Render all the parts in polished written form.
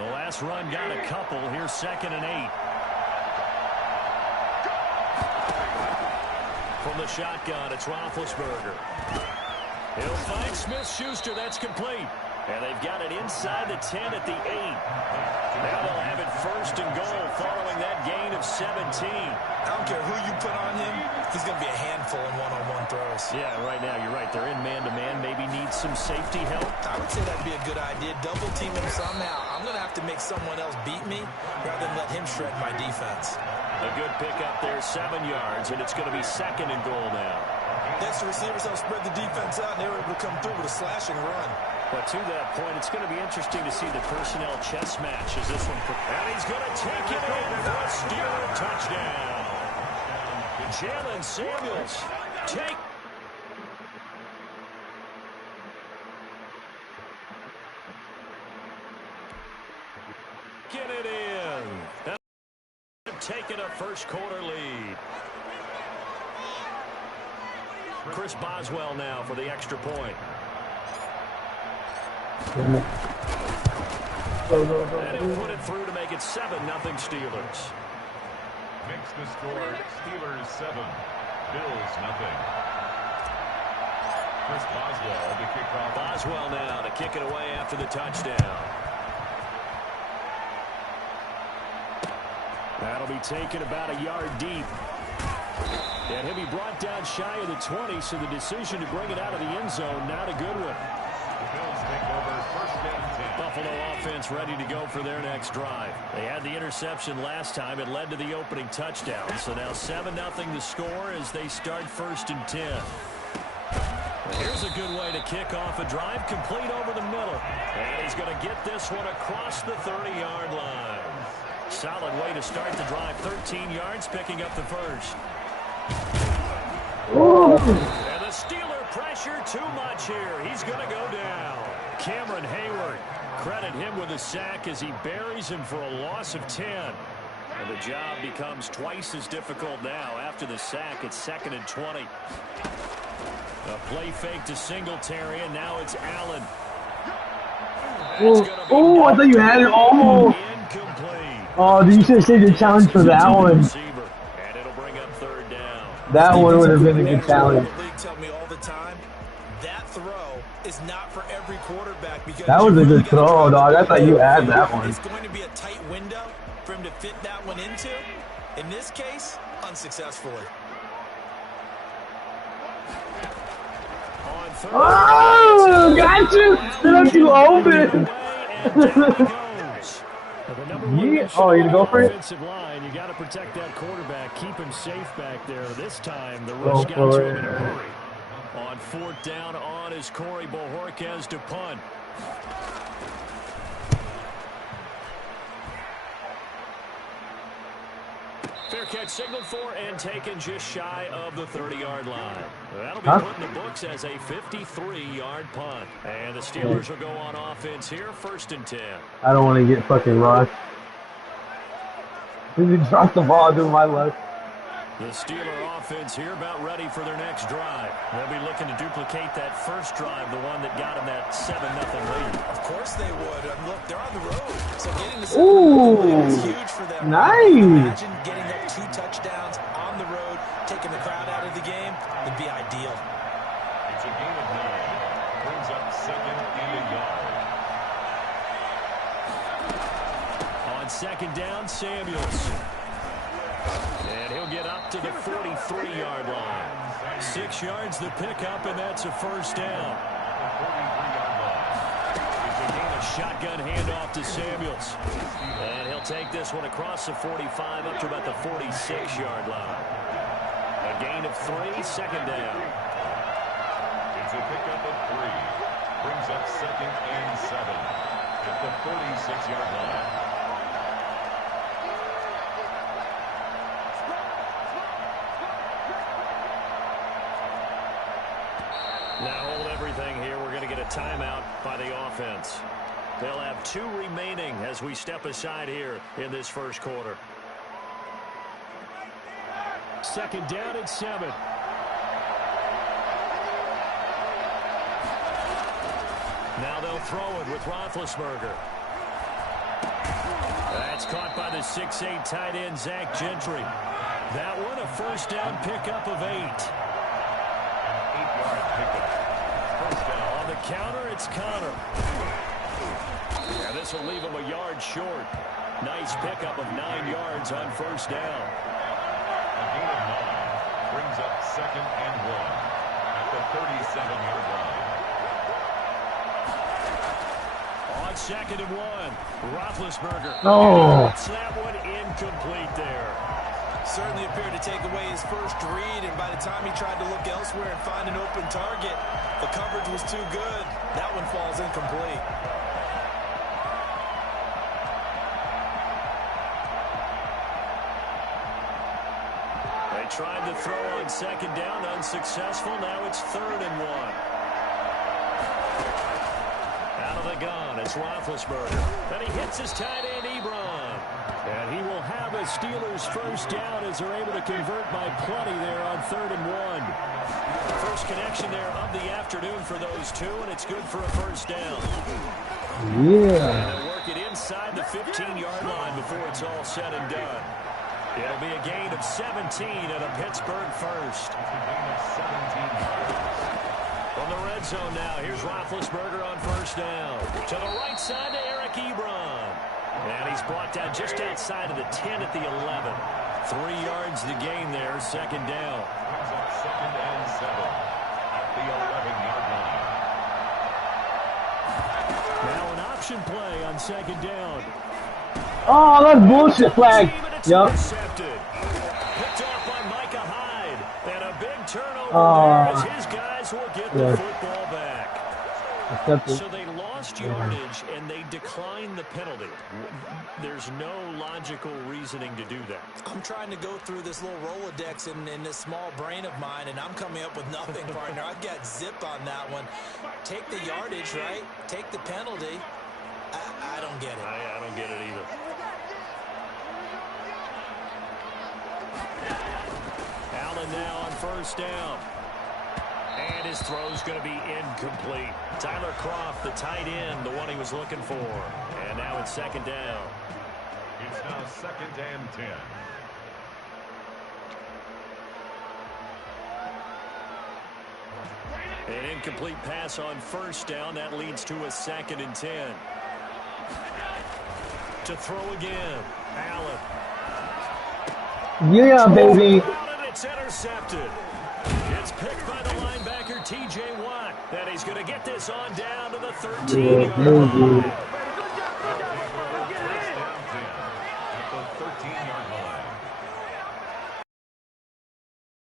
The last run got a couple. Here's 2nd and 8. From the shotgun, it's Roethlisberger. He'll find Smith-Schuster. That's complete. And they've got it inside the 10 at the 8. Now they'll have it 1st and goal following that gain of 17. I don't care who you put on him. He's going to be a handful in one-on-one throws. Yeah, right now you're right. They're in man-to-man. Maybe need some safety help. I would say that'd be a good idea. Double team him somehow. I'm going to have to make someone else beat me rather than let him shred my defense. A good pickup there, 7 yards, and it's going to be 2nd and goal now. Next, the receivers help spread the defense out, and they were able to come through with a slashing run. But to that point, it's going to be interesting to see the personnel chess match as this one. And he's going to take it in for a Steeler touchdown. Jalen Samuels take. Get it in. Taking a first quarter lead. Chris Boswell now for the extra point. And he'll put it through to make it 7-0 Steelers. Makes the score Steelers 7, Bills 0. Chris Boswell to kick off. Boswell now to kick it away after the touchdown. That'll be taken about a yard deep. And he'll be brought down shy of the 20, so the decision to bring it out of the end zone, not a good one. The Bills take over 1st and 10. Buffalo offense ready to go for their next drive. They had the interception last time. It led to the opening touchdown. So now 7-0 the score as they start 1st and 10. Here's a good way to kick off a drive, complete over the middle. And he's going to get this one across the 30-yard line. Solid way to start the drive. 13 yards, picking up the first. Ooh. And the Steeler pressure too much here. He's going to go down. Cameron Hayward, credit him with a sack as he buries him for a loss of 10. And the job becomes twice as difficult now. After the sack, it's 2nd and 20. A play fake to Singletary, and now it's Allen. Oh, I thought you had it almost. Incomplete. Oh, you should have saved your challenge for that one. And it'll bring up 3rd down. That one would have been a good challenge. The league tell me all the time, that throw is not for every quarterback because that was a good throw, dog. I thought you had that one. It's going to be a tight window for him to fit that one into. In this case, unsuccessfully. Oh, got you! Left you open. Yeah. Oh, you gonna go for it? Line, you got to protect that quarterback, keep him safe back there. This time, the rush got to him in a hurry. On 4th down, on is Corey Bojorquez to punt. Fair catch signaled for and taken just shy of the 30-yard line. That'll be put in the books as a 53-yard punt. And the Steelers will go on offense here, 1st and 10. I don't want to get fucking rushed. Did you drop the ball, do my luck? The Steeler offense here about ready for their next drive. They'll be looking to duplicate that first drive, the one that got them that 7-0 lead. Of course they would. Look, they're on the road. So getting the 7-0 lead is huge for them. Nice. Imagine getting up 2 touchdowns on the road, taking the crowd out of the game would be ideal. It's a gain of 9. Brings up 2nd and a yard. On 2nd down, Samuels. And he'll get up to the 43-yard line. 6 yards the pickup, and that's a 1st down. A shotgun handoff to Samuels. And he'll take this one across the 45 up to about the 46-yard line. A gain of 3, 2nd down. It's a pickup of 3. Brings up 2nd and 7 at the 46-yard line. Now hold everything here. We're going to get a timeout by the offense. They'll have 2 remaining as we step aside here in this first quarter. 2nd down and 7. Now they'll throw it with Roethlisberger. That's caught by the 6'8" tight end, Zach Gentry. That one, a first down pickup of 8. 8-yard pickup. First down. On the counter, it's Connor. And this will leave him a yard short. Nice pickup of 9 yards on first down. A gain of 9 brings up 2nd and 1 at the 37-yard line. On 2nd and 1, Roethlisberger. Oh. That one incomplete there. Certainly appeared to take away his first read, and by the time he tried to look elsewhere and find an open target, the coverage was too good. That one falls incomplete. They tried to throw on 2nd down, unsuccessful. Now it's 3rd and 1. Out of the gun, it's Roethlisberger. And he hits his tight end, Ebron. And he will have a Steelers first down as they're able to convert by plenty there on 3rd and 1. First connection there of the afternoon for those two, and it's good for a first down. Yeah. And they'll work it inside the 15-yard line before it's all said and done. It'll be a gain of 17 and a Pittsburgh first. A gain of 17 yards. From the red zone now, here's Roethlisberger on first down. To the right side to Eric Ebron. And he's brought down just outside of the 10 at the 11. 3 yards to gain there, 2nd down. Brings up 2nd and 7 at the 11-yard line. Now an option play on 2nd down. Oh, that's bullshit flag. Yup. Intercepted. Picked off by Micah Hyde. And a big turnover there as his guys will get the football back. Accepted. So they lost yardage and they declined the penalty. There's no logical reasoning to do that. I'm trying to go through this little Rolodex in this small brain of mine, and I'm coming up with nothing, partner. I've got zip on that one. Take the yardage, right? Take the penalty. I don't get it. I don't get it either. Allen now on first down. And his throw's going to be incomplete. Tyler Kroft, the tight end, the one he was looking for. And now it's 2nd down. It's now 2nd and 10. An incomplete pass on first down. That leads to a 2nd and 10. To throw again. Allen. Yeah, baby. And it's intercepted. It's picked by the linebacker, T.J. Watt. And he's going to get this on down to the 13-yard line.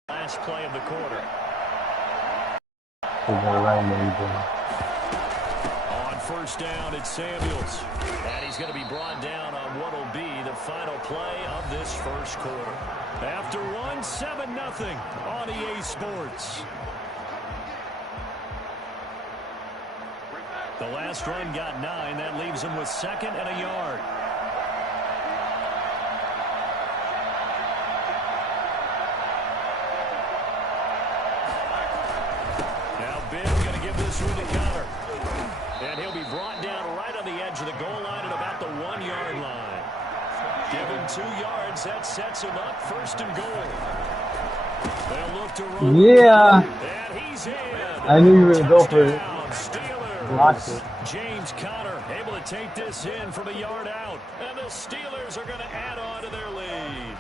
Last play of the quarter. On first down, it's Samuels. And he's going to be brought down on what will be the final play of this first quarter. After one, 7-0 on EA Sports. The last run got 9. That leaves him with 2nd and a yard. Now Bibb's going to give this one to Connor. And he'll be brought down right on the edge of the goal line at about the 1-yard line. Give him 2 yards. That sets him up 1st and goal. They'll look to run. Yeah. And he's in. I knew you were going to go for it. Steelers. Blocked it. James Conner able to take this in from a yard out. And the Steelers are going to add on to their lead.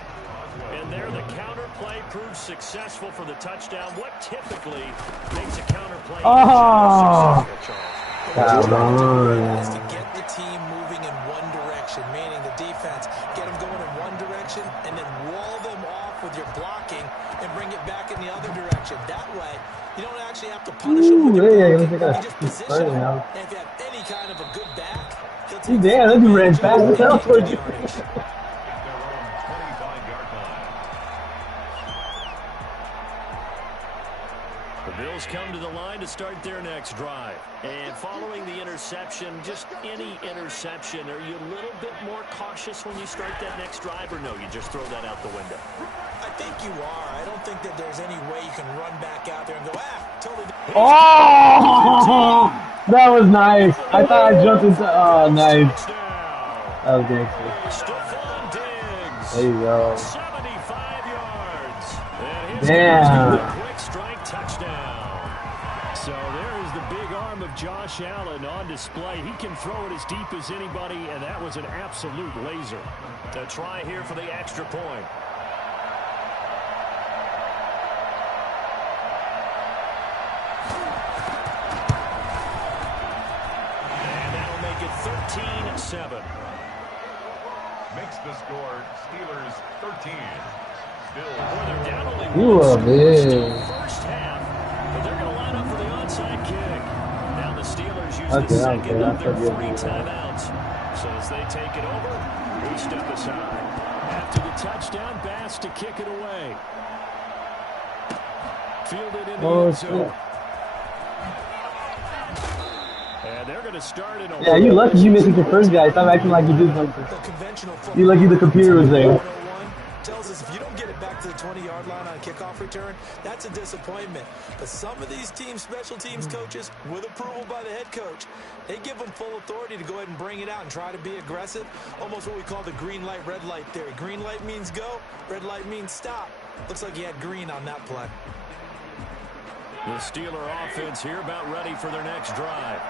And there the counter play proves successful for the touchdown. What typically makes a counter play successful, Charles? Is to get the team moving in one direction, meaning the defense, get them going in one direction, and then wall them off with your blocking and bring it back in the other direction. That way, you don't actually have to punish them with your blocking. You just position them, and if you have any kind of a good back, he'll take damn, that dude ran fast as hell towards you. Bills come to the line to start their next drive. And following the interception, just any interception, are you a little bit more cautious when you start that next drive, or no, you just throw that out the window? I think you are. I don't think that there's any way you can run back out there and go, totally. Oh, that was nice. I thought I jumped into, nice. Okay. Stephon Diggs. There you go. 75 yards. And his Damn. guys get the quick strike touchdown. So there is the big arm of Josh Allen on display. He can throw it as deep as anybody, and that was an absolute laser. A try here for the extra point. And that'll make it 13-7. Makes the score Steelers 13. Bills. They're down only You one a score bitch. first half, but they're going to line up for the onside kick. Now the Steelers use Okay, the second of their okay. 3 timeouts. So as they take it over, we step aside. After the touchdown, Bass to kick it away. Fielded in the end zone. And they're going to start in a Yeah, you lucky you missed the first guy. Stop acting like you did something. You lucky the computer was there. Tells us if you don't get it back to the 20-yard line on a kickoff return, that's a disappointment. But some of these teams, special teams coaches, with approval by the head coach, they give them full authority to go ahead and bring it out and try to be aggressive. Almost what we call the green light, red light theory. Green light means go, red light means stop. Looks like he had green on that play. The Steeler offense here about ready for their next drive.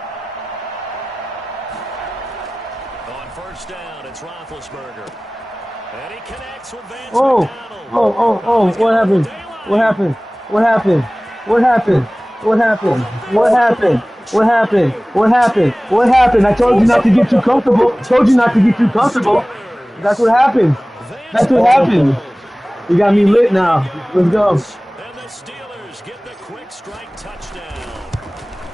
On first down, it's Roethlisberger. And he connects with Vance McDonald. What happened? What happened? What happened? What happened? What happened? What happened? What happened? What happened? What happened? I told you not to get too comfortable. Told you not to get too comfortable. That's what happened. That's what happened. You got me lit now. Let's go. And the Steelers get the quick strike touchdown.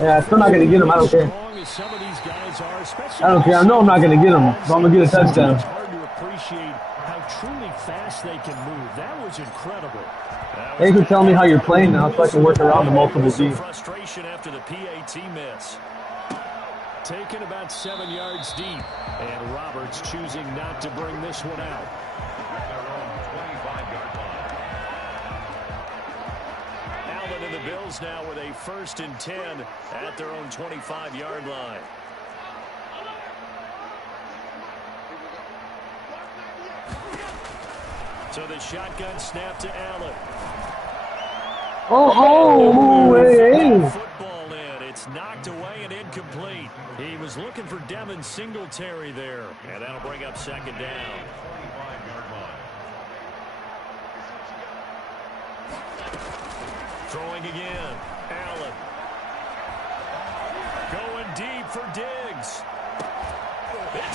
Yeah, I'm still not going to get him. I don't care. I don't care. I know I'm not going to get him, but I'm going to get a touchdown. It's hard to appreciate how truly fast they can move. That was incredible. Thanks for telling me how you're playing now so I can work around the multiple teams. Frustration after the PAT miss. Taken about 7 yards deep. And Roberts choosing not to bring this one out. At their own 25-yard line. Allen and the Bills now with a 1st and 10 at their own 25-yard line. So the shotgun snap to Allen. Hey. Football in. It's knocked away and incomplete. He was looking for Devin Singletary there. And that'll bring up 2nd down. 25-yard line. Throwing again. Allen. Going deep for Diggs.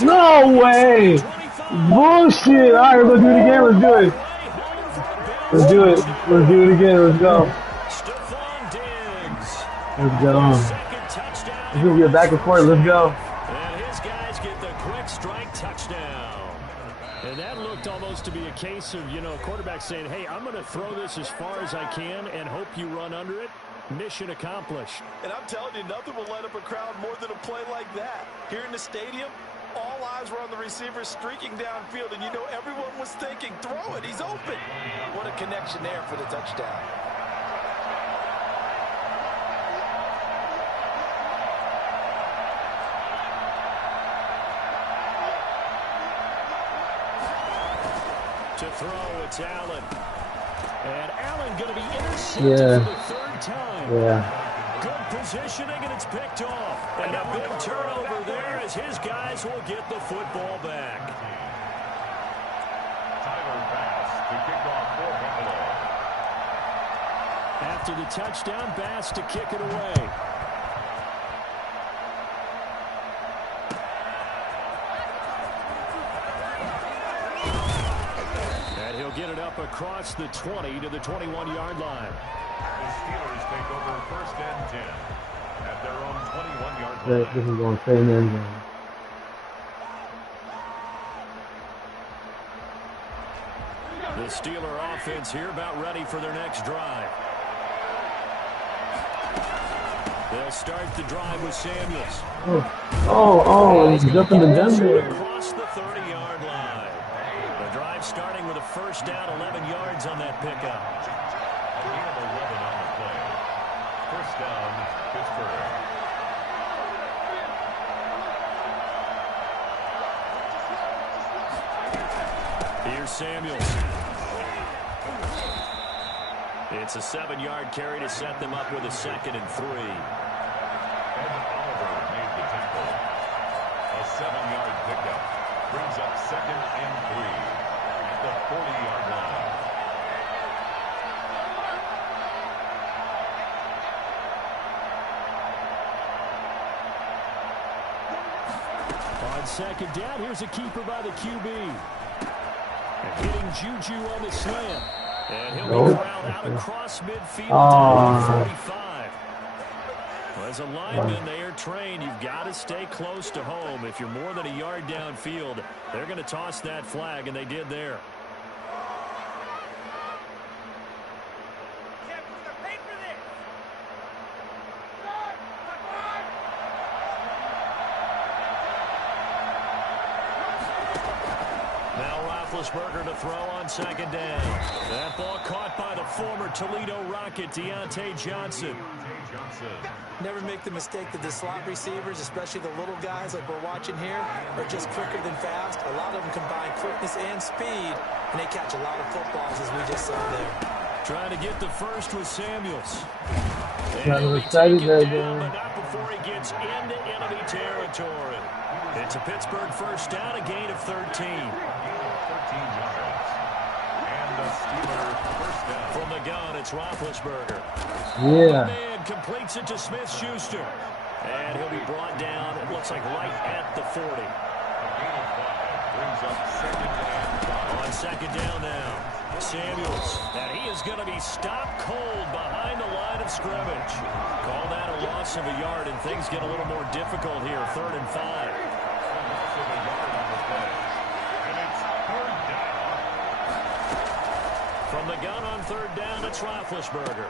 No way. Bullshit. All right, let's do it again. Let's do it. Let's do it. Let's do it again. Let's go. Stephon Diggs. Let's go. Second touchdown. It's going to be a back and forth. Let's go. And his guys get the quick strike touchdown. And that looked almost to be a case of, a quarterback saying, hey, I'm going to throw this as far as I can and hope you run under it. Mission accomplished. And I'm telling you, nothing will light up a crowd more than a play like that. Here in the stadium, all eyes were on the receiver streaking downfield, and everyone was thinking, throw it, he's open. What a connection there for the touchdown. To throw, it's Allen. And Allen going to be intercepted for the 3rd time. Yeah. Good positioning, and it's picked off. And a big turnover there as his guys will get the football back. Tyler Bass to kick off for Buffalo. After the touchdown, Bass to kick it away. And he'll get it up across the 20 to the 21-yard line. The Steelers take over 1st and 10 at their own 21-yard line. This is going straight in the end zone. The Steeler offense here about ready for their next drive. They'll start the drive with Samuels. He's jumping the Denver. Across the 30-yard line. The drive starting with a 1st down, 11 yards on that pickup. Gain of 11 on the play. 1st down, Pittsburgh. Here's Samuels. It's a 7-yard carry to set them up with a 2nd and 3. And Oliver made the tackle. A 7-yard pickup brings up 2nd and 3 at the 40-yard line. On 2nd down, here's a keeper by the QB. And hitting Juju on the slant. And he'll be corralled out across midfield to 45. Well, as a lineman, they are trained. You've got to stay close to home. If you're more than a yard downfield, they're going to toss that flag, and they did there. Roethlisberger to throw on 2nd down. That ball caught by the former Toledo Rocket, Deontay Johnson. Never make the mistake that the slot receivers, especially the little guys like we're watching here, are just quicker than fast. A lot of them combine quickness and speed, and they catch a lot of footballs, as we just saw there. Trying to get the first with Samuels. I'm excited there, down, but not before he gets into enemy territory. It's a Pittsburgh first down, a gain of 13. 13 yards. And the Steelers first down. From the gun, it's Roethlisberger. Yeah. Man completes it to Smith-Schuster. And he'll be brought down, it looks like right at the 40. A gain of 5 brings up 2nd and 5. On 2nd down now, Samuels. And he is going to be stopped cold behind the line of scrimmage. Call that a loss of a yard, and things get a little more difficult here, 3rd and 5. From the gun on 3rd down, it's Roethlisberger.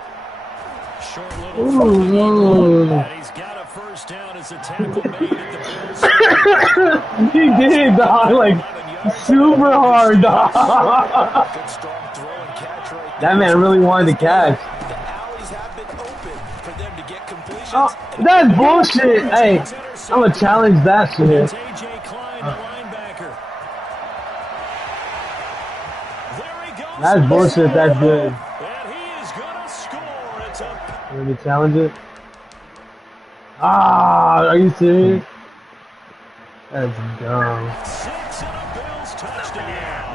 Short little and he's got a first down as a tackle made at the Bills. He did, dog. Like, super hard, dog. Good strong throw and catch right. That man really wanted to catch. The alleys have been open for them to get completions. Oh, that's bullshit. Hey, I'm going to challenge that shit. It's A.J. Klein, the linebacker. There he goes. That's bullshit. That's good. And he is going to score. It's up. Let me challenge it. Ah, are you serious? That's dumb. 6 and a Bills touchdown.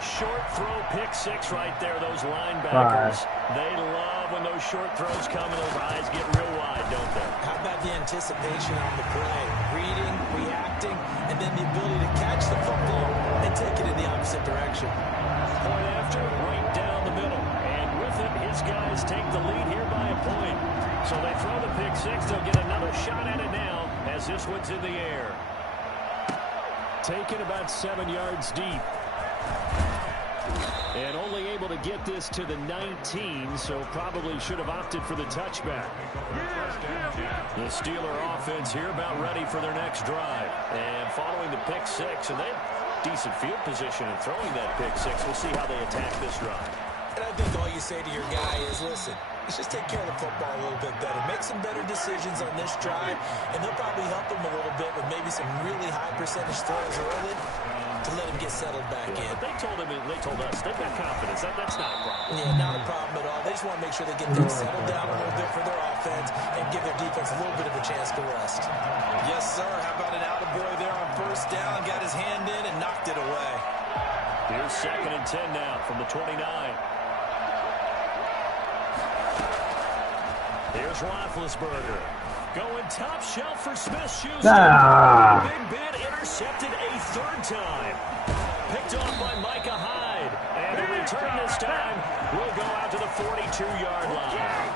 Short throw, pick 6 right there. Those linebackers, they love when those short throws come and those eyes get real wide, don't they? How about the anticipation on the play? Reading, reacting, and then the ability to catch the football and take it in the opposite direction. Point after, right down the middle. And with it, his guys take the lead here by a point. So they throw the pick 6. They'll get another shot at it now as this one's in the air. Taken about 7 yards deep. And only able to get this to the 19, so probably should have opted for the touchback. The Steeler offense here about ready for their next drive. And following the pick 6, and they have decent field position in throwing that pick 6. We'll see how they attack this drive. And I think all you say to your guy is, listen, let's just take care of the football a little bit better. Make some better decisions on this drive, and they'll probably help him a little bit with maybe some really high percentage throws early to let him get settled back in. But they told us, they've got confidence. That's not a problem. Yeah, not a problem at all. They just want to make sure they get things settled down a little bit for their offense and give their defense a little bit of a chance to rest. Yes, sir. How about an attaboy there on first down? Got his hand in and knocked it away. Here's 2nd and 10 now from the 29. Here's Roethlisberger. Going top shelf for Smith-Schuster. Big bit intercepted a 3rd time. Picked off by Micah Hyde. And the return this time will go out to the 42-yard line.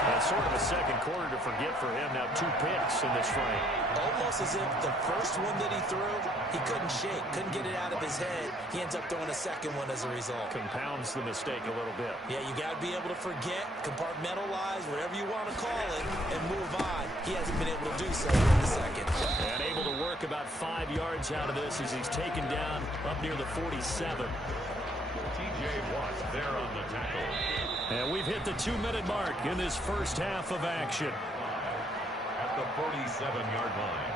And sort of a second quarter to forget for him. Now 2 picks in this frame. Almost as if the first one that he threw, he couldn't shake, couldn't get it out of his head. He ends up throwing a second one as a result. Compounds the mistake a little bit. Yeah, you got to be able to forget, compartmentalize, whatever you want to call it, and move on. He hasn't been able to do so in the second. And able to work about 5 yards out of this as he's taken down up near the 47. T.J. Watt there on the tackle. And we've hit the 2-minute mark in this first half of action. At the 47-yard line.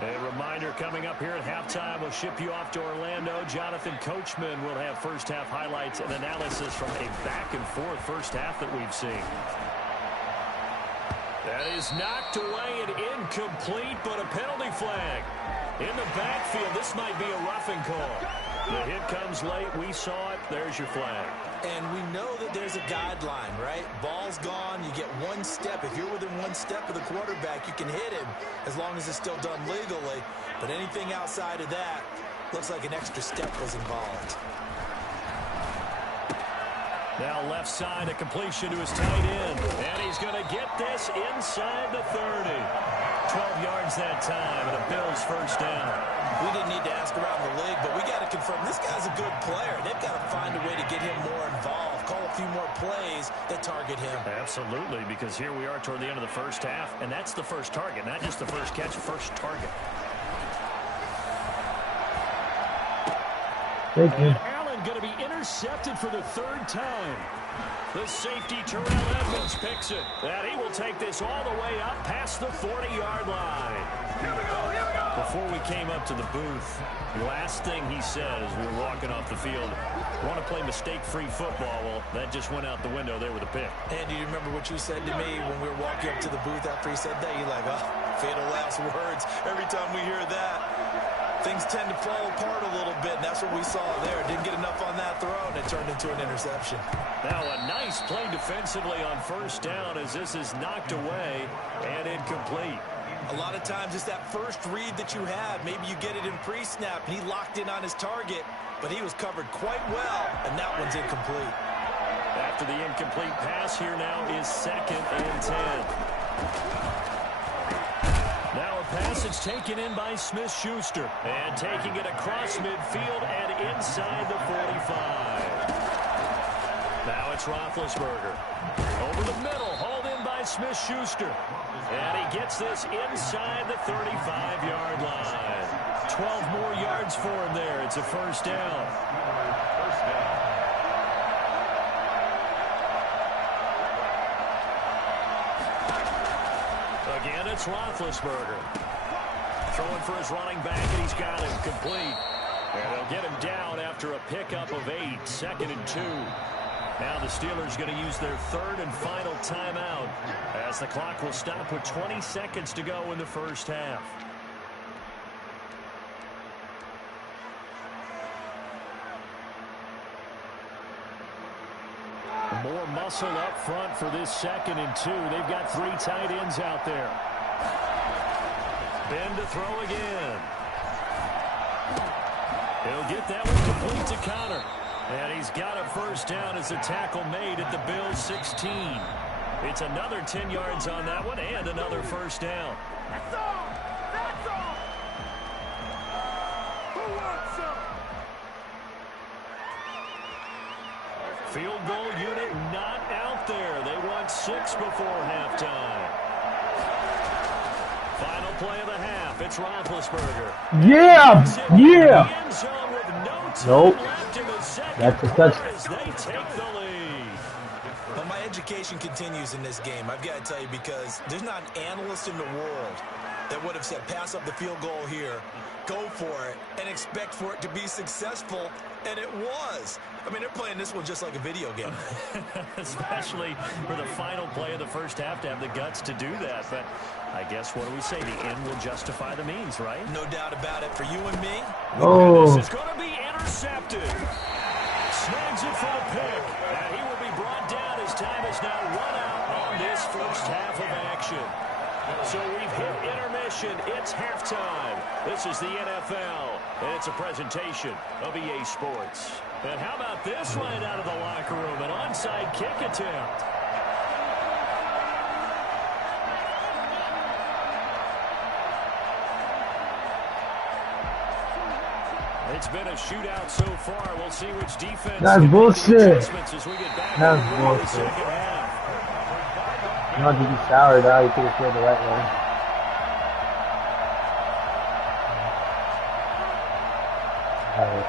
A reminder coming up here at halftime. We'll ship you off to Orlando. Jonathan Coachman will have first-half highlights and analysis from a back-and-forth first half that we've seen. That is knocked away and incomplete, but a penalty flag. In the backfield, this might be a roughing call. The hit comes late. We saw it. There's your flag. And we know that there's a guideline, right? Ball's gone. You get one step. If you're within one step of the quarterback, you can hit him as long as it's still done legally. But anything outside of that looks like an extra step was involved. Now left side, a completion to his tight end. And he's going to get this inside the 30. 12 yards that time, and a Bills first down. We didn't need to ask around the league, but we got to confirm this guy's a good player. They've got to find a way to get him more involved, call a few more plays that target him. Absolutely, because here we are toward the end of the first half, and that's the first target, not just the first catch, first target. Thank you. Allen going to be intercepted for the third time. The safety, Terrell Edmonds, picks it. And he will take this all the way up past the 40-yard line. Here we go, here we go. Before we came up to the booth, the last thing he said as we were walking off the field, want to play mistake-free football. Well, that just went out the window there with a pick. And do you remember what you said to me when we were walking up to the booth after he said that? You're like, oh, fatal last words. Every time we hear that, things tend to fall apart a little bit, and that's what we saw there. Didn't get enough on that throw, and it turned into an interception. Now a nice play defensively on first down as this is knocked away and incomplete. A lot of times it's that first read that you have. Maybe you get it in pre-snap, and he locked in on his target, but he was covered quite well, and that one's incomplete. After the incomplete pass, here now is 2nd and 10. Now a passage taken in by Smith-Schuster. And taking it across midfield and inside the 45. Now it's Roethlisberger. Over the middle, hauled in by Smith-Schuster. And he gets this inside the 35-yard line. 12 more yards for him there. It's a first down. First down. Again, it's Roethlisberger. Throwing for his running back, and he's got him complete. And they'll get him down after a pickup of 8, 2nd and 2. Now the Steelers going to use their third and final timeout as the clock will stop with 20 seconds to go in the first half. More muscle up front for this 2nd and 2. They've got 3 tight ends out there. Ben to throw again. He'll get that one complete to Connor. And he's got a first down as a tackle made at the Bills' 16. It's another 10 yards on that one and another first down. That's all! That's all! Who wants some? Field goal unit not out there. They want 6 before halftime. Final play of the half. It's Roethlisberger. Yeah! Yeah! Nope. That's a touchdown. They take the lead. But my education continues in this game. I've got to tell you, because there's not an analyst in the world that would have said pass up the field goal here, go for it, and expect for it to be successful, and it was. I mean, they're playing this one just like a video game. Especially for the final play of the first half to have the guts to do that. But I guess, what do we say? The end will justify the means, right? No doubt about it. For you and me. Oh. This is going to be intercepted. Snags it for the pick. And he will be brought down as time is now run out on this first half of action. So we've hit intermission. It's halftime. This is the NFL, and it's a presentation of EA Sports. And how about this right out of the locker room? An onside kick attempt. It's been a shootout so far. We'll see which defense. That's bullshit. As we get back That's to the bullshit. second half. You don't have to be sour, though. You could have played the right way. Alright.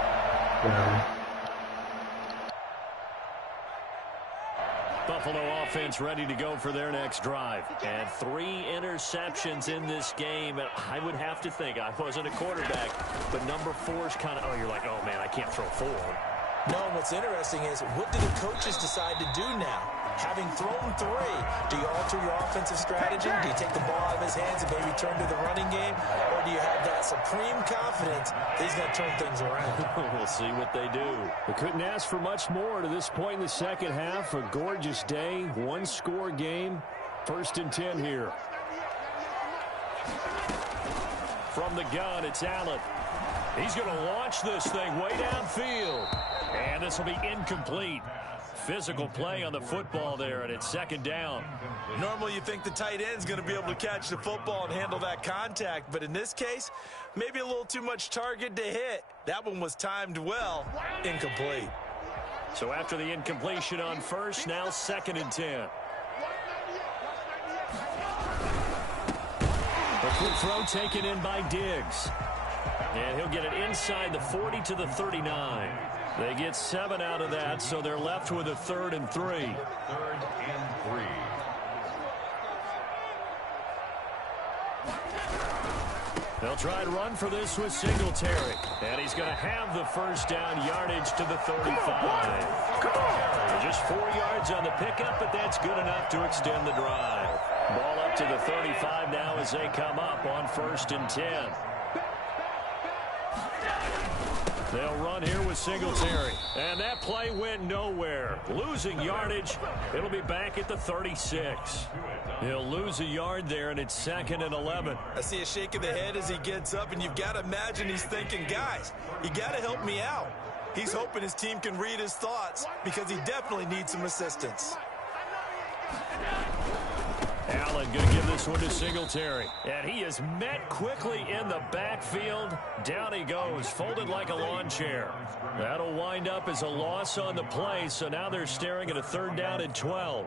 Buffalo offense ready to go for their next drive. And 3 interceptions in this game. And I would have to think, I wasn't a quarterback, but number 4 is kind of, you're like, oh, man, I can't throw 4. No, what's interesting is, what do the coaches decide to do now? Having thrown 3, do you alter your offensive strategy? Do you take the ball out of his hands and maybe turn to the running game? Or do you have that supreme confidence that he's going to turn things around? We'll see what they do. We couldn't ask for much more to this point in the second half. A gorgeous day, 1-score game. 1st and 10 here. From the gun, it's Allen. He's going to launch this thing way downfield. And this will be incomplete. Physical play on the football there, and it's 2nd down. Normally you think the tight end's going to be able to catch the football and handle that contact, but in this case, maybe a little too much target to hit. That one was timed well. Incomplete. So after the incompletion on 1st, now 2nd and 10. A quick throw taken in by Diggs. And he'll get it inside the 40 to the 39. They get 7 out of that, so they're left with a 3rd and 3. 3rd and 3. They'll try and run for this with Singletary. And he's going to have the 1st down, yardage to the 35. Just 4 yards on the pickup, but that's good enough to extend the drive. Ball up to the 35 now as they come up on 1st and 10. They'll run here with Singletary. And that play went nowhere. Losing yardage. It'll be back at the 36. He'll lose a yard there, and it's 2nd and 11. I see a shake of the head as he gets up, and you've got to imagine he's thinking, guys, you got to help me out. He's hoping his team can read his thoughts because he definitely needs some assistance. Allen going to give this one to Singletary. And he is met quickly in the backfield. Down he goes, folded like a lawn chair. That'll wind up as a loss on the play, so now they're staring at a 3rd down and 12.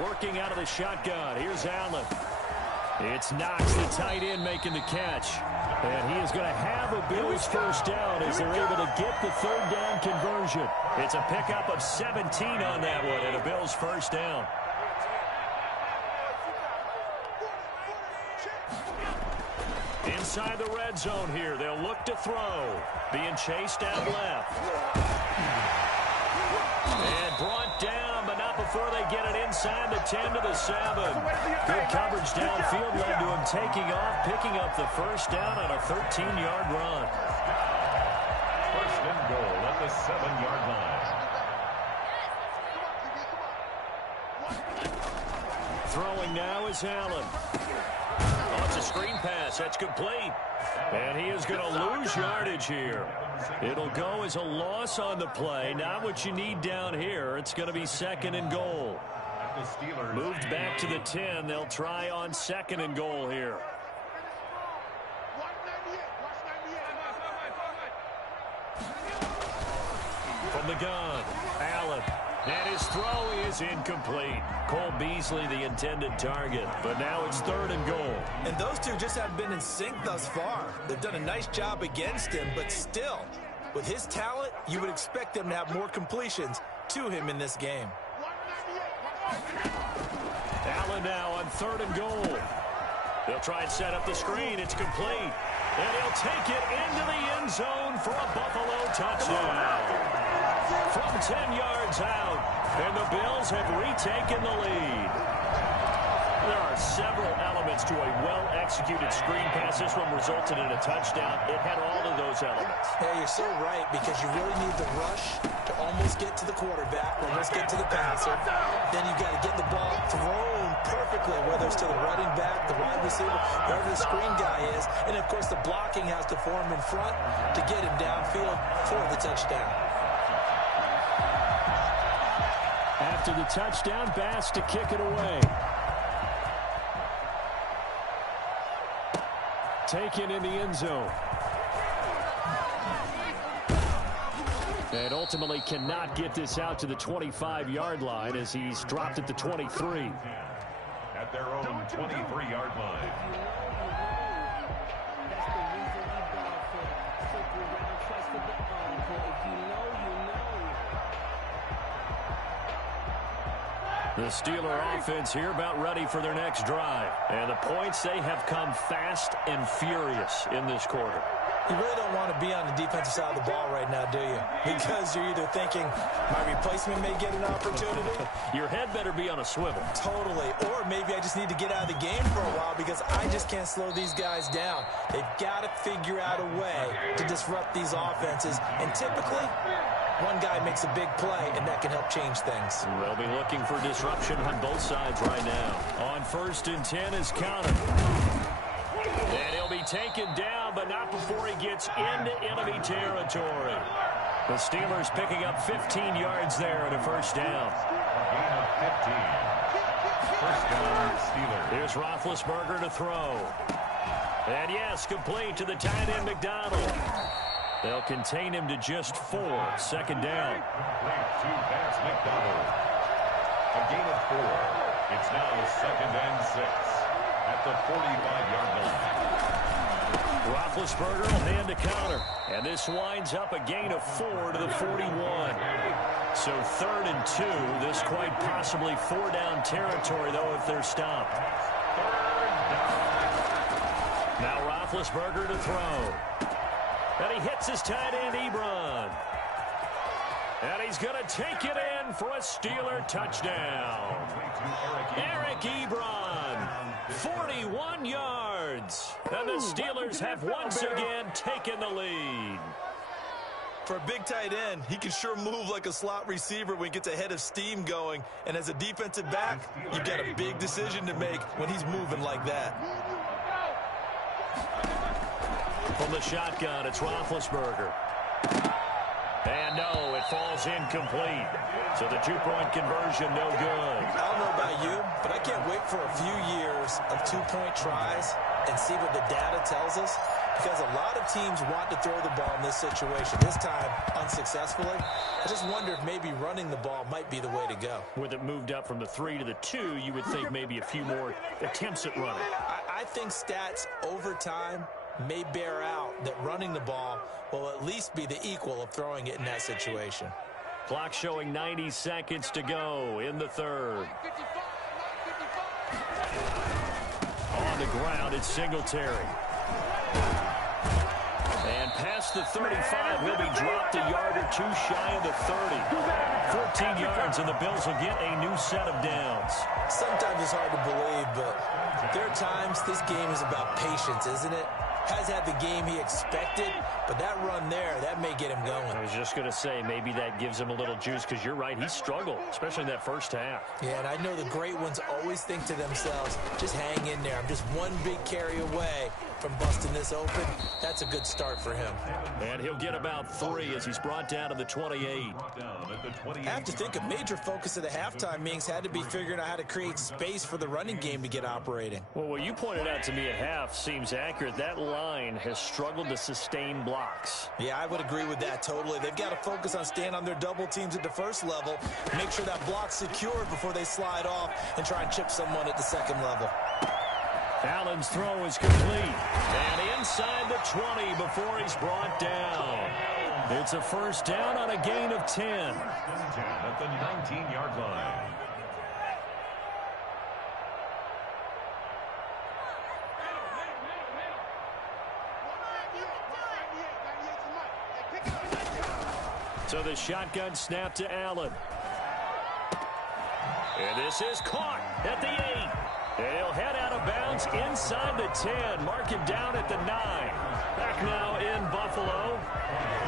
Working out of the shotgun. Here's Allen. It's Knox, the tight end, making the catch. And he is going to have a Bills 1st down as they're able to get the 3rd down conversion. It's a pickup of 17 on that one and a Bills 1st down. Inside the red zone here. They'll look to throw. Being chased out left. And brought down, but not before they get it inside the 10 to the 7. Good coverage downfield led to him taking off, picking up the 1st down on a 13-yard run. 1st and goal at the 7-yard line. Throwing now is Allen. Oh, it's a screen pass. That's complete. And he is going to lose yardage here. It'll go as a loss on the play. Not what you need down here. It's going to be 2nd and goal. Moved back to the 10. They'll try on 2nd and goal here. From the gun, Allen. And his throw is incomplete. Cole Beasley, the intended target. But now it's 3rd and goal. And those two just haven't been in sync thus far. They've done a nice job against him, but still, with his talent, you would expect them to have more completions to him in this game. Allen now on 3rd and goal. They'll try and set up the screen. It's complete. And he'll take it into the end zone for a Buffalo touchdown. From 10 yards out, and the Bills have retaken the lead. There are several elements to a well-executed screen pass. This one resulted in a touchdown. It had all of those elements. Yeah, you're so right, because you really need the rush to almost get to the quarterback, almost get to the passer. Then you got to get the ball thrown perfectly, whether it's to the running back, the wide receiver, whoever the screen guy is. And, of course, the blocking has to form in front to get him downfield for the touchdown. After the touchdown, Bass to kick it away. taken in the end zone. And ultimately cannot get this out to the 25-yard line as he's dropped at the 23. At their own 23-yard line. The Steeler offense here about ready for their next drive. And the points, they have come fast and furious in this quarter. You really don't want to be on the defensive side of the ball right now, do you? Because you're either thinking, my replacement may get an opportunity. Your head better be on a swivel. Totally. Or maybe I just need to get out of the game for a while because I just can't slow these guys down. They've got to figure out a way to disrupt these offenses. And typically, one guy makes a big play, and that can help change things. They'll be looking for disruption on both sides right now. On 1st and 10 is counter. And he'll be taken down, but not before he gets into enemy territory. The Steelers picking up 15 yards there at a first down. Gain of 15. First down, Steelers. Here's Roethlisberger to throw. And yes, complete to the tight end McDonald. They'll contain him to just 4. Second down. Complete to Vance McDonald. A gain of 4. It's now 2nd and 6 at the 45-yard line. Roethlisberger will hand a counter. And this winds up a gain of 4 to the 41. So 3rd and 2. This quite possibly 4-down territory, though, if they're stopped. 3rd down. Now Roethlisberger to throw. And he hits his tight end, Ebron. And he's going to take it in for a Steeler touchdown. Eric Ebron, 41 yards. And the Steelers have once again taken the lead. For a big tight end, he can sure move like a slot receiver when he gets a head of steam going. And as a defensive back, you've got a big decision to make when he's moving like that. From the shotgun, it's Roethlisberger. And no, it falls incomplete. So the 2-point conversion, no good. I don't know about you, but I can't wait for a few years of 2-point tries and see what the data tells us. Because a lot of teams want to throw the ball in this situation. This time, unsuccessfully. I just wonder if maybe running the ball might be the way to go. With it moved up from the 3 to the 2, you would think maybe a few more attempts at running. I think stats over time may bear out that running the ball will at least be the equal of throwing it in that situation. Clock showing 90 seconds to go in the 3rd. On the ground, it's Singletary. And past the 35, he'll be dropped a yard or 2 shy of the 30. 14 yards, and the Bills will get a new set of downs. Sometimes it's hard to believe, but there are times this game is about patience, isn't it? Has had the game he expected, but that run there, that may get him going. I was just going to say, maybe that gives him a little juice, because you're right, he struggled, especially in that first half. Yeah, and I know the great ones always think to themselves, just hang in there. I'm just one big carry away from busting this open. That's a good start for him. And he'll get about 3 as he's brought down to the 28. I have to think a major focus of the halftime meetings had to be figuring out how to create space for the running game to get operating. Well, what you pointed out to me at half seems accurate. That line has struggled to sustain blocks. Yeah, I would agree with that totally. They've got to focus on staying on their double teams at the first level, make sure that block's secured before they slide off and try and chip someone at the second level. Allen's throw is complete. And inside the 20 before he's brought down. It's a first down on a gain of 10. At the 19-yard line. So the shotgun snap to Allen. And this is caught at the 8. And he'll head out of bounds inside the 10. Mark him down at the 9. Back now in Buffalo.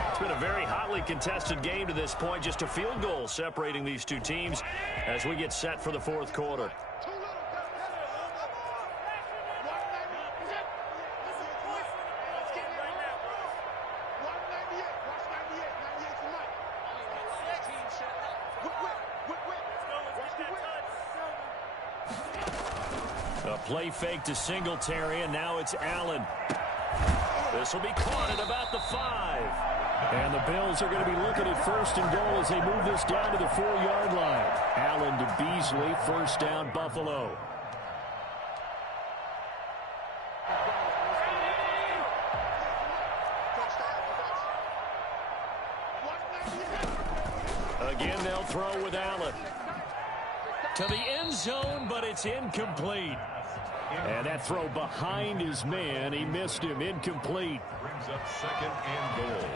It's been a very hotly contested game to this point. Just a field goal separating these two teams as we get set for the 4th quarter. A play fake to Singletary, and now it's Allen. This will be caught at about the 5. And the Bills are going to be looking at first and goal as they move this down to the 4-yard line. Allen to Beasley, first down, Buffalo. Again, they'll throw with Allen. To the end zone, but it's incomplete. And that throw behind his man, he missed him, incomplete. Brings up second and goal.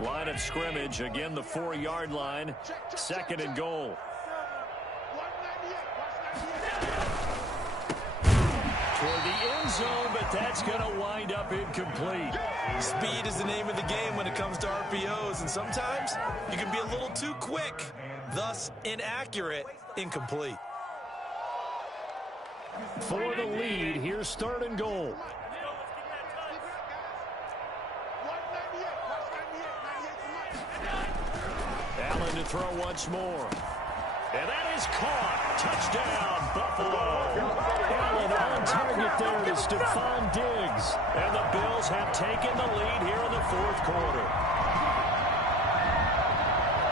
Line of scrimmage, again the 4-yard line, second and goal. Toward the end zone, but that's going to wind up incomplete. Speed is the name of the game when it comes to RPOs, and sometimes you can be a little too quick, thus inaccurate, incomplete. For the lead, here's third and goal. Allen to throw once more. And that is caught. Touchdown, Buffalo. Allen on target there to Stephon Diggs. And the Bills have taken the lead here in the fourth quarter.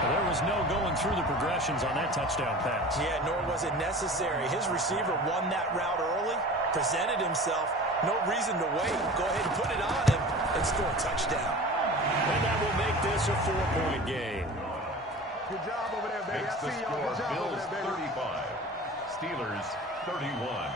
There was no going through the progressions on that touchdown pass. Yeah, nor was it necessary. His receiver won that route early, presented himself. No reason to wait. Go ahead and put it on him and score a touchdown. And that will make this a 4-point game. Good job over there, baby. Makes I the see y'all. score Good job over Bills there, baby. 35, Steelers 31.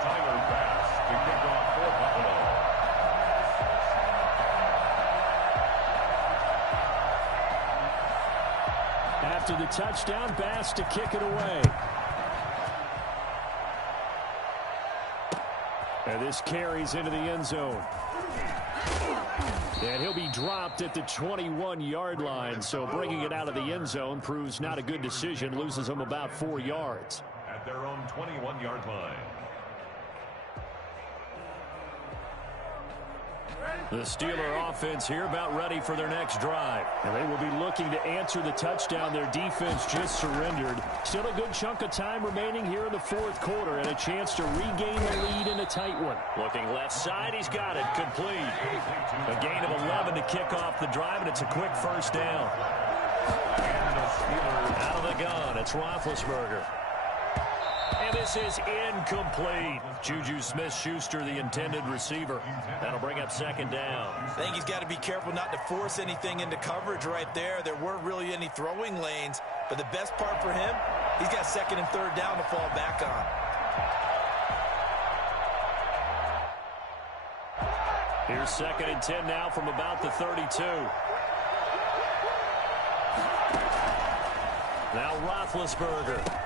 Tyler Bass to kick off for Buffalo. After the touchdown, Bass to kick it away. And this carries into the end zone. And he'll be dropped at the 21-yard line, so bringing it out of the end zone proves not a good decision, loses him about 4 yards. At their own 21-yard line. The Steeler offense here about ready for their next drive. And they will be looking to answer the touchdown their defense just surrendered. Still a good chunk of time remaining here in the fourth quarter and a chance to regain the lead in a tight one. Looking left side, he's got it. Complete. A gain of 11 to kick off the drive, and it's a quick first down. And the Steelers Out of the gun, it's Roethlisberger. And this is incomplete. Juju Smith-Schuster, the intended receiver. That'll bring up second down. I think he's got to be careful not to force anything into coverage right there. There weren't really any throwing lanes, but the best part for him, he's got second and third down to fall back on. Here's second and 10 now from about the 32. Now Roethlisberger.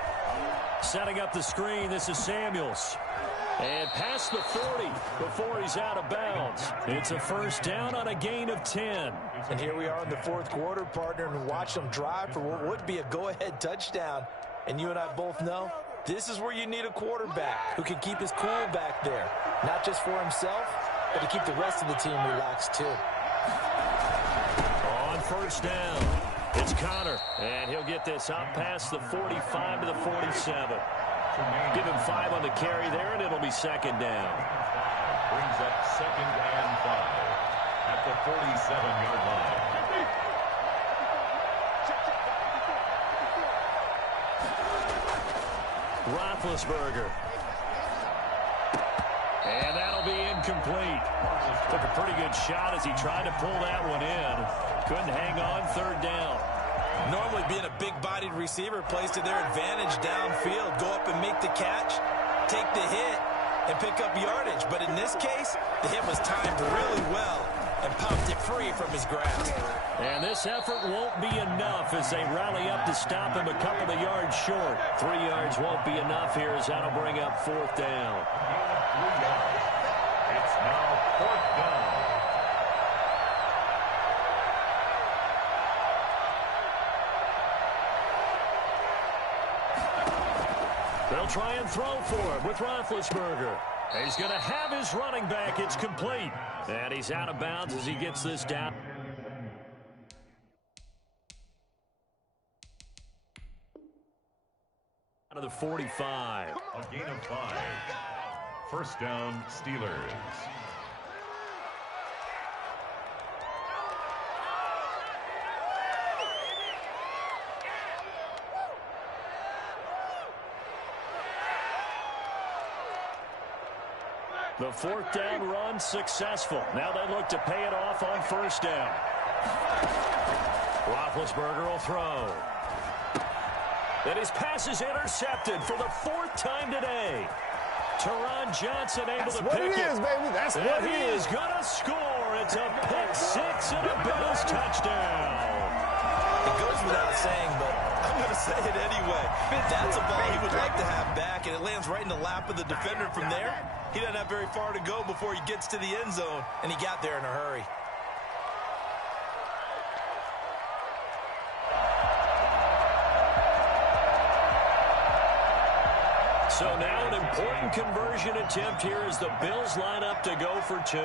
Setting up the screen, this is Samuels. And past the 40 before he's out of bounds. It's a first down on a gain of 10. And here we are in the fourth quarter, partner, and watch them drive for what would be a go-ahead touchdown. And you and I both know this is where you need a quarterback who can keep his cool back there. Not just for himself, but to keep the rest of the team relaxed too. On first down, it's Connor. And he'll get this up past the 45 to the 47. Give him 5 on the carry there, and it'll be second down. brings up second and 5 at the 47-yard line. Roethlisberger. And that'll be incomplete. Took a pretty good shot as he tried to pull that one in. Couldn't hang on, third down. Normally being a big-bodied receiver plays to their advantage downfield. Go up and make the catch, take the hit, and pick up yardage. But in this case, the hit was timed really well and popped it free from his grasp. And this effort won't be enough as they rally up to stop him a couple of yards short. 3 yards won't be enough here as that'll bring up fourth down. 3 yards. It's now fourth down. They'll try and throw for him with Roethlisberger. He's going to have his running back. It's complete. And he's out of bounds as he gets this down. Out of the 45. A gain of 5. First down, Steelers. The fourth down run successful. Now they look to pay it off on first down. Roethlisberger will throw. And his pass is intercepted for the fourth time today. Teron Johnson able to pick it. That's what it is, baby. That's what it is. And he is going to score. It's a pick six and a Bills touchdown. It goes without saying, but I'm going to say it anyway. That's a ball he would like to have back, and it lands right in the lap of the defender from there. He doesn't have very far to go before he gets to the end zone, and he got there in a hurry. So now an important conversion attempt here as the Bills line up to go for 2.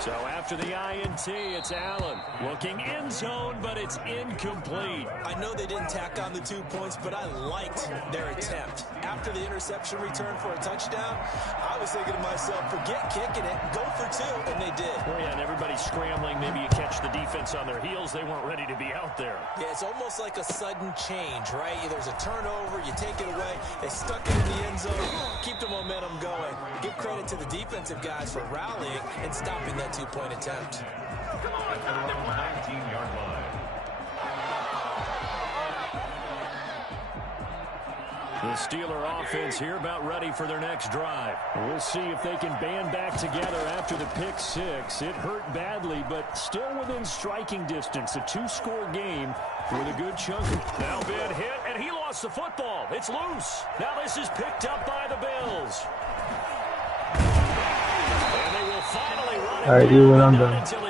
So after the INT, it's Allen. Looking end zone, but it's incomplete. I know they didn't tack on the 2 points, but I liked their attempt. After the interception return for a touchdown, I was thinking to myself, forget kicking it, go for 2, and they did. Oh, yeah, and everybody's scrambling. Maybe you catch the defense on their heels. They weren't ready to be out there. Yeah, it's almost like a sudden change, right? There's a turnover, you take it away, they stuck it in the end zone, keep the momentum going. Give credit to the defensive guys for rallying and stopping that 2-point attempt. At their own 19-yard line. The Steeler offense here about ready for their next drive. We'll see if they can band back together after the pick six. It hurt badly, but still within striking distance. A 2-score game with a good chunk. Now big hit, and he lost the football. It's loose. Now this is picked up by the Bills. And they will finally run it All right, you went on down the until